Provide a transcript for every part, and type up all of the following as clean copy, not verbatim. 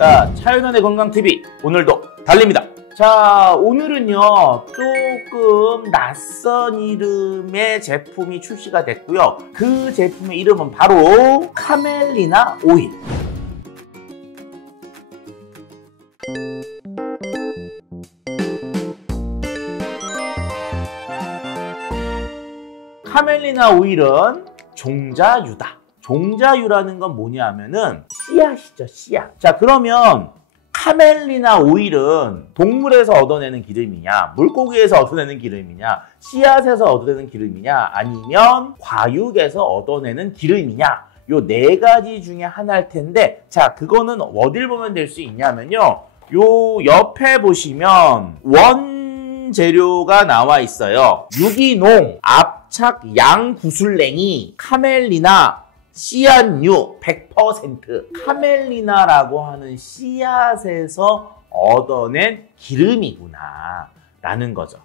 자, 차윤환의 건강TV 오늘도 달립니다. 자, 오늘은요 조금 낯선 이름의 제품이 출시가 됐고요. 그 제품의 이름은 바로 카멜리나 오일. 카멜리나 오일은 종자유다. 종자유라는 건 뭐냐면은 씨앗이죠, 씨앗. 자, 그러면 카멜리나 오일은 동물에서 얻어내는 기름이냐, 물고기에서 얻어내는 기름이냐, 씨앗에서 얻어내는 기름이냐, 아니면 과육에서 얻어내는 기름이냐, 요 네 가지 중에 하나일 텐데, 자, 그거는 어딜 보면 될 수 있냐면요, 요 옆에 보시면 원재료가 나와 있어요. 유기농 압착 양구슬랭이 카멜리나 씨앗유 100%. 카멜리나라고 하는 씨앗에서 얻어낸 기름이구나 라는 거죠.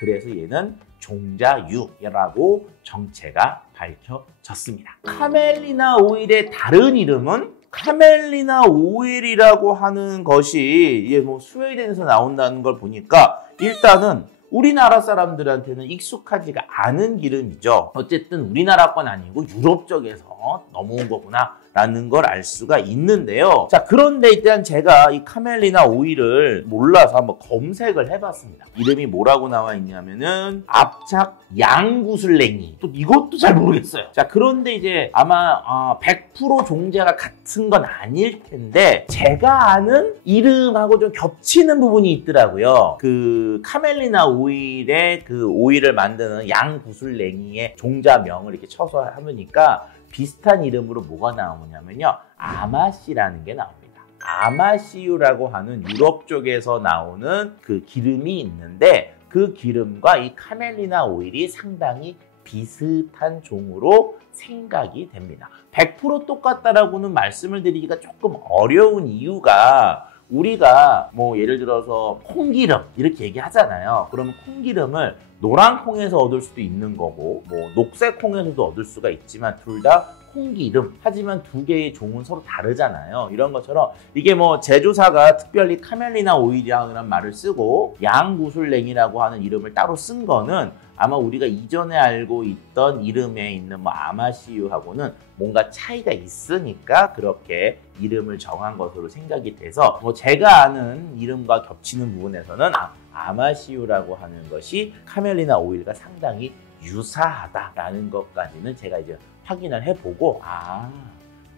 그래서 얘는 종자유라고 정체가 밝혀졌습니다. 카멜리나 오일의 다른 이름은 카멜리나 오일이라고 하는 것이 이게 뭐 스웨덴에서 나온다는 걸 보니까 일단은 우리나라 사람들한테는 익숙하지가 않은 기름이죠. 어쨌든 우리나라 건 아니고 유럽 쪽에서 넘어온 거구나 라는 걸 알 수가 있는데요. 자, 그런데 일단 제가 이 카멜리나 오일을 몰라서 한번 검색을 해봤습니다. 이름이 뭐라고 나와 있냐면은 압착 양구슬랭이. 또 이것도 잘 모르겠어요. 자, 그런데 이제 아마 100% 종자가 같은 건 아닐 텐데 제가 아는 이름하고 좀 겹치는 부분이 있더라고요. 그 카멜리나 오일의 그 오일을 만드는 양구슬랭이의 종자명을 이렇게 쳐서 하니까 비슷한 이름으로 뭐가 나오냐면요, 아마씨라는 게 나옵니다. 아마씨유라고 하는 유럽 쪽에서 나오는 그 기름이 있는데 그 기름과 이 카멜리나 오일이 상당히 비슷한 종으로 생각이 됩니다. 100% 똑같다라고는 말씀을 드리기가 조금 어려운 이유가 우리가 뭐 예를 들어서 콩기름 이렇게 얘기하잖아요. 그러면 콩기름을 노란 콩에서 얻을 수도 있는 거고 뭐 녹색 콩에서도 얻을 수가 있지만 둘 다 콩기름. 하지만 두 개의 종은 서로 다르잖아요. 이런 것처럼 이게 뭐 제조사가 특별히 카멜리나 오일이라는 말을 쓰고 양구슬랭이라고 하는 이름을 따로 쓴 거는 아마 우리가 이전에 알고 있던 이름에 있는 뭐 아마씨유하고는 뭔가 차이가 있으니까 그렇게 이름을 정한 것으로 생각이 돼서 뭐 제가 아는 이름과 겹치는 부분에서는 아마씨유라고 하는 것이 카멜리나 오일과 상당히 유사하다라는 것까지는 제가 이제 확인을 해보고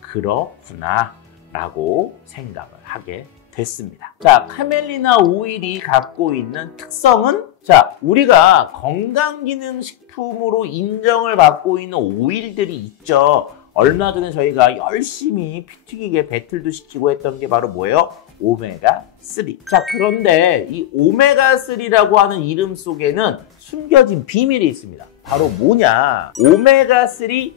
그렇구나 라고 생각을 하게 됐습니다. 자, 카멜리나 오일이 갖고 있는 특성은, 자, 우리가 건강기능식품으로 인정을 받고 있는 오일들이 있죠. 얼마 전에 저희가 열심히 피튀기게 배틀도 시키고 했던 게 바로 뭐예요? 오메가3. 자, 그런데 이 오메가3라고 하는 이름 속에는 숨겨진 비밀이 있습니다. 바로 뭐냐? 오메가3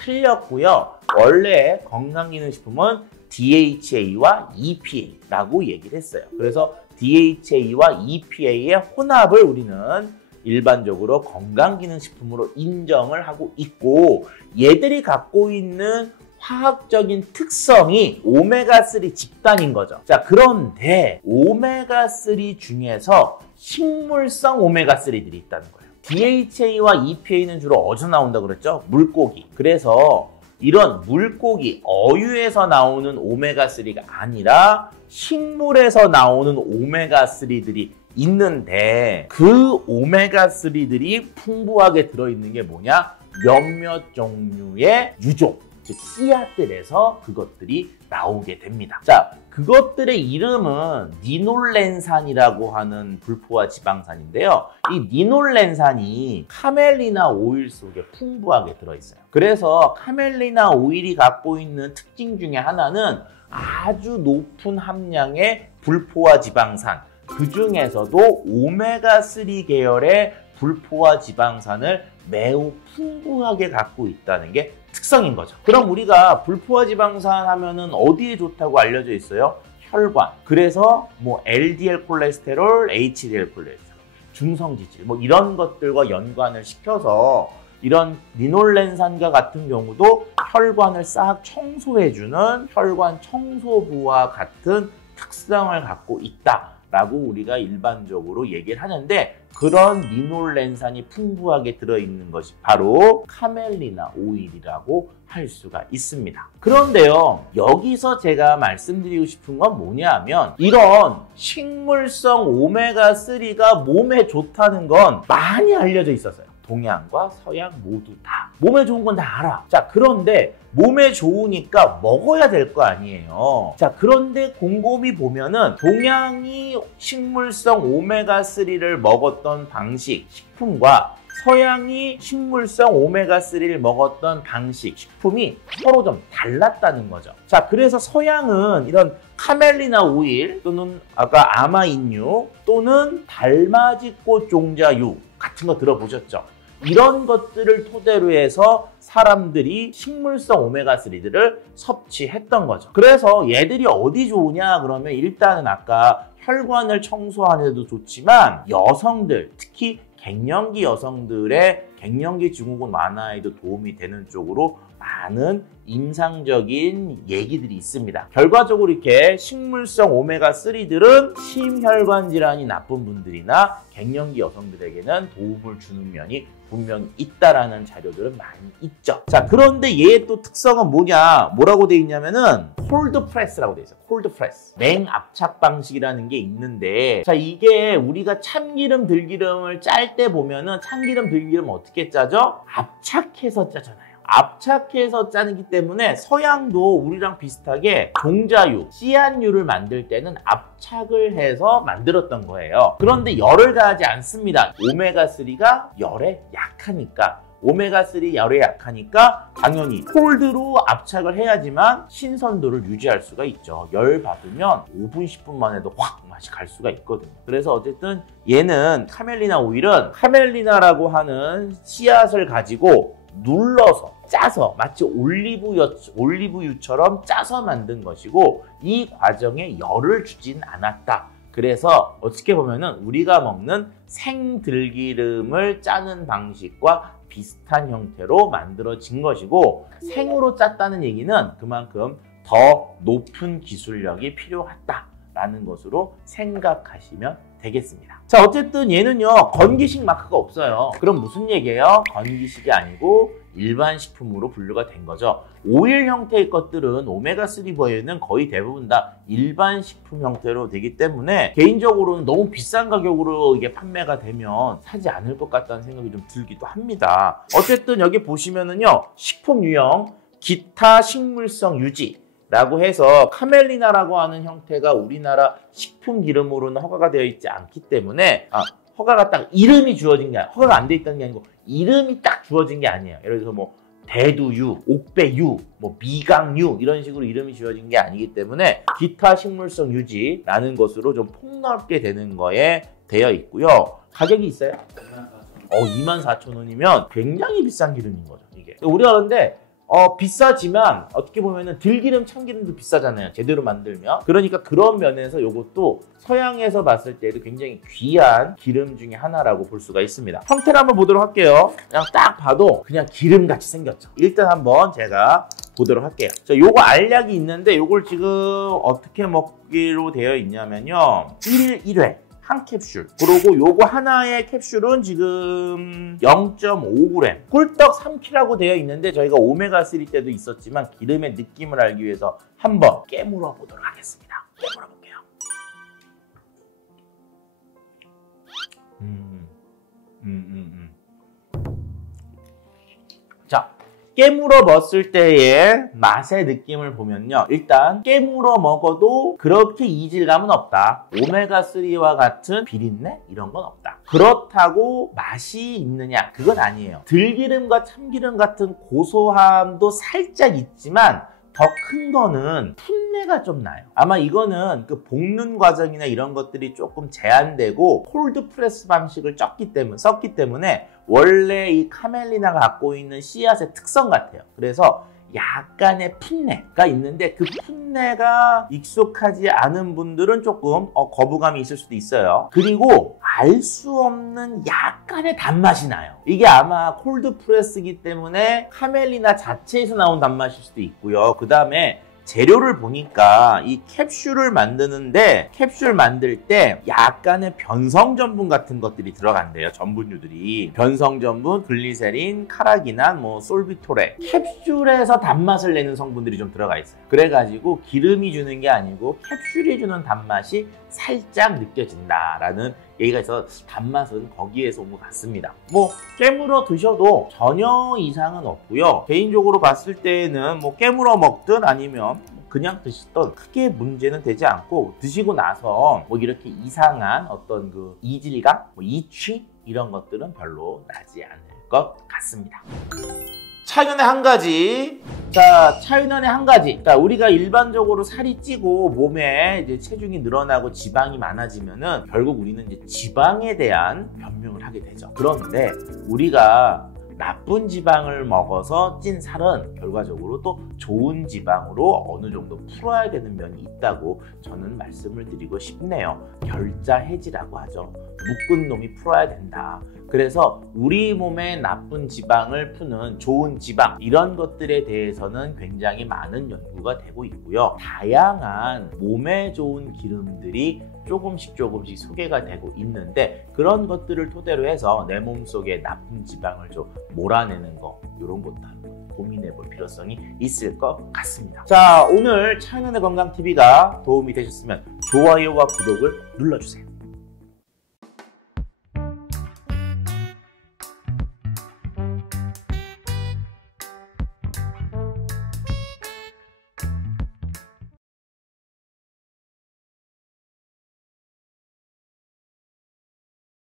틀렸고요. 원래 건강기능식품은 DHA와 EPA라고 얘기를 했어요. 그래서 DHA와 EPA의 혼합을 우리는 일반적으로 건강기능식품으로 인정을 하고 있고 얘들이 갖고 있는 화학적인 특성이 오메가3 집단인 거죠. 자, 그런데 오메가3 중에서 식물성 오메가3들이 있다는 거예요. DHA와 EPA는 주로 어디서 나온다고 그랬죠? 물고기. 그래서 이런 물고기, 어유에서 나오는 오메가3가 아니라 식물에서 나오는 오메가3들이 있는데 그 오메가3들이 풍부하게 들어있는 게 뭐냐? 몇몇 종류의 유종, 즉 씨앗들에서 그것들이 나오게 됩니다. 자, 그것들의 이름은 니놀렌산이라고 하는 불포화 지방산인데요. 이 니놀렌산이 카멜리나 오일 속에 풍부하게 들어있어요. 그래서 카멜리나 오일이 갖고 있는 특징 중에 하나는 아주 높은 함량의 불포화 지방산, 그 중에서도 오메가3 계열의 불포화 지방산을 매우 풍부하게 갖고 있다는 게 특성인 거죠. 그럼 우리가 불포화 지방산 하면은 어디에 좋다고 알려져 있어요? 혈관. 그래서 뭐 LDL 콜레스테롤, HDL 콜레스테롤, 중성지질 뭐 이런 것들과 연관을 시켜서 이런 리놀렌산과 같은 경우도 혈관을 싹 청소해주는 혈관 청소부와 같은 특성을 갖고 있다라고 우리가 일반적으로 얘기를 하는데, 그런 리놀렌산이 풍부하게 들어있는 것이 바로 카멜리나 오일이라고 할 수가 있습니다. 그런데요, 여기서 제가 말씀드리고 싶은 건 뭐냐 하면, 이런 식물성 오메가3가 몸에 좋다는 건 많이 알려져 있었어요. 동양과 서양 모두 다. 몸에 좋은 건 다 알아. 자, 그런데 몸에 좋으니까 먹어야 될 거 아니에요. 자, 그런데 곰곰이 보면은 동양이 식물성 오메가3를 먹었던 방식, 식품과 서양이 식물성 오메가3를 먹었던 방식, 식품이 서로 좀 달랐다는 거죠. 자, 그래서 서양은 이런 카멜리나 오일 또는 아까 아마인유 또는 달맞이꽃 종자유 같은 거 들어보셨죠? 이런 것들을 토대로 해서 사람들이 식물성 오메가3들을 섭취했던 거죠. 그래서 얘들이 어디 좋으냐 그러면, 일단은 아까 혈관을 청소하는 데도 좋지만 여성들, 특히 갱년기 여성들의 갱년기 증후군 완화에도 도움이 되는 쪽으로 많은 임상적인 얘기들이 있습니다. 결과적으로 이렇게 식물성 오메가3들은 심혈관 질환이 나쁜 분들이나 갱년기 여성들에게는 도움을 주는 면이 분명히 있다라는 자료들은 많이 있죠. 자, 그런데 얘의 또 특성은 뭐냐? 뭐라고 돼 있냐면은 콜드 프레스라고 돼 있어요. 콜드 프레스. 냉압착 방식이라는 게 있는데, 자, 이게 우리가 참기름, 들기름을 짤 때 보면은 참기름, 들기름 어떻게 짜죠? 압착해서 짜잖아요. 압착해서 짜기 때문에 서양도 우리랑 비슷하게 종자유, 씨앗유를 만들 때는 압착을 해서 만들었던 거예요. 그런데 열을 가하지 않습니다. 오메가3가 열에 약하니까. 오메가3 열에 약하니까 당연히 콜드로 압착을 해야지만 신선도를 유지할 수가 있죠. 열 받으면 5분, 10분만 해도 확 맛이 갈 수가 있거든요. 그래서 어쨌든 얘는 카멜리나 오일은 카멜리나라고 하는 씨앗을 가지고 눌러서 짜서 마치 올리브유처럼 짜서 만든 것이고, 이 과정에 열을 주진 않았다. 그래서 어떻게 보면은 우리가 먹는 생들기름을 짜는 방식과 비슷한 형태로 만들어진 것이고, 생으로 짰다는 얘기는 그만큼 더 높은 기술력이 필요하다라는 것으로 생각하시면 되겠습니다. 자, 어쨌든 얘는요, 건기식 마크가 없어요. 그럼 무슨 얘기예요? 건기식이 아니고 일반 식품으로 분류가 된 거죠. 오일 형태의 것들은 오메가3 버에는 거의 대부분 다 일반 식품 형태로 되기 때문에 개인적으로는 너무 비싼 가격으로 이게 판매가 되면 사지 않을 것 같다는 생각이 좀 들기도 합니다. 어쨌든 여기 보시면은요, 식품 유형 기타 식물성 유지 라고 해서 카멜리나라고 하는 형태가 우리나라 식품 기름으로는 허가가 되어 있지 않기 때문에, 허가가 딱 이름이 주어진 게 아니라, 허가가 안 돼 있다는 게 아니고 이름이 딱 주어진 게 아니에요. 예를 들어서 뭐 대두유, 옥배유, 뭐 미강유 이런 식으로 이름이 주어진 게 아니기 때문에 기타 식물성 유지라는 것으로 좀 폭넓게 되는 거에 되어 있고요. 가격이 있어요? 24,000원이면 굉장히 비싼 기름인 거죠, 이게. 우리가 그런데 비싸지만 어떻게 보면은 들기름, 참기름도 비싸잖아요, 제대로 만들면. 그러니까 그런 면에서 이것도 서양에서 봤을 때도 굉장히 귀한 기름 중에 하나라고 볼 수가 있습니다. 형태를 한번 보도록 할게요. 그냥 딱 봐도 그냥 기름같이 생겼죠. 일단 한번 제가 보도록 할게요. 자, 요거 알약이 있는데 요걸 지금 어떻게 먹기로 되어 있냐면요, 1회 한 캡슐. 그리고 요거 하나의 캡슐은 지금 0.5g. 꿀떡 3kg라고 되어 있는데, 저희가 오메가3 때도 있었지만 기름의 느낌을 알기 위해서 한번 깨물어 보도록 하겠습니다. 깨물어 볼게요. 자, 깨물어 먹었을 때의 맛의 느낌을 보면요, 일단 깨물어 먹어도 그렇게 이질감은 없다. 오메가3와 같은 비린내? 이런 건 없다. 그렇다고 맛이 있느냐? 그건 아니에요. 들기름과 참기름 같은 고소함도 살짝 있지만 더 큰 거는 풋내가 좀 나요. 아마 이거는 그 볶는 과정이나 이런 것들이 조금 제한되고 콜드 프레스 방식을 썼기 때문에 원래 이 카멜리나가 갖고 있는 씨앗의 특성 같아요. 그래서 약간의 풋내가 있는데 그 풋내가 익숙하지 않은 분들은 조금 거부감이 있을 수도 있어요. 그리고 알 수 없는 약간의 단맛이 나요. 이게 아마 콜드 프레스이기 때문에 카멜리나 자체에서 나온 단맛일 수도 있고요. 그 다음에 재료를 보니까 이 캡슐을 만드는데 캡슐 만들 때 약간의 변성 전분 같은 것들이 들어간대요. 전분류들이. 변성 전분, 글리세린, 카라기난, 솔비토레. 캡슐에서 단맛을 내는 성분들이 좀 들어가 있어요. 그래가지고 기름이 주는 게 아니고 캡슐이 주는 단맛이 살짝 느껴진다라는 얘기가 있어서 단맛은 거기에서 온 것 같습니다. 깨물어 드셔도 전혀 이상은 없고요. 개인적으로 봤을 때는 깨물어 먹든 아니면 그냥 드시던 크게 문제는 되지 않고, 드시고 나서 이렇게 이상한 어떤 그 이질감, 이취 이런 것들은 별로 나지 않을 것 같습니다. 차윤의 한 가지. 자, 차윤의 한 가지. 자, 우리가 일반적으로 살이 찌고 몸에 이제 체중이 늘어나고 지방이 많아지면은 결국 우리는 이제 지방에 대한 변명을 하게 되죠. 그런데 우리가 나쁜 지방을 먹어서 찐 살은 결과적으로 또 좋은 지방으로 어느 정도 풀어야 되는 면이 있다고 저는 말씀을 드리고 싶네요. 결자해지라고 하죠. 묶은 놈이 풀어야 된다. 그래서 우리 몸에 나쁜 지방을 푸는 좋은 지방, 이런 것들에 대해서는 굉장히 많은 연구가 되고 있고요. 다양한 몸에 좋은 기름들이 조금씩 소개가 되고 있는데, 그런 것들을 토대로 해서 내 몸속에 나쁜 지방을 좀 몰아내는 거, 이런 것도 한번 고민해 볼 필요성이 있을 것 같습니다. 자, 오늘 차윤의 건강TV가 도움이 되셨으면 좋아요와 구독을 눌러주세요.